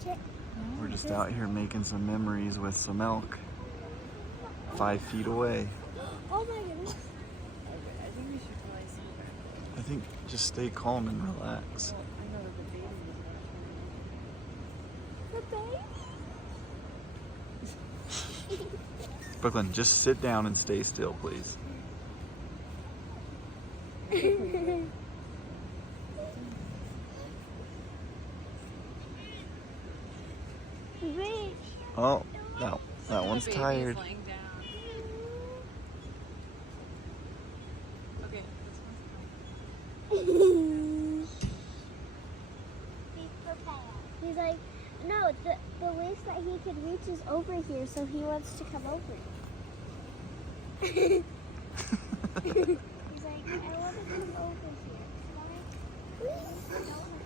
touch it? We're just out here making some memories with some elk 5 feet away. Oh my goodness. Okay, I think we should probably see her. I think just stay calm and relax. Well, I know that the baby was The baby? Brooklyn, just sit down and stay still, please. Rich. Oh, that one's the tired. baby's laying down. Okay, this one's He's like, no, the least that he could reach is over here, so he wants to come over. He's like, I want to come over here. Why? Please don't.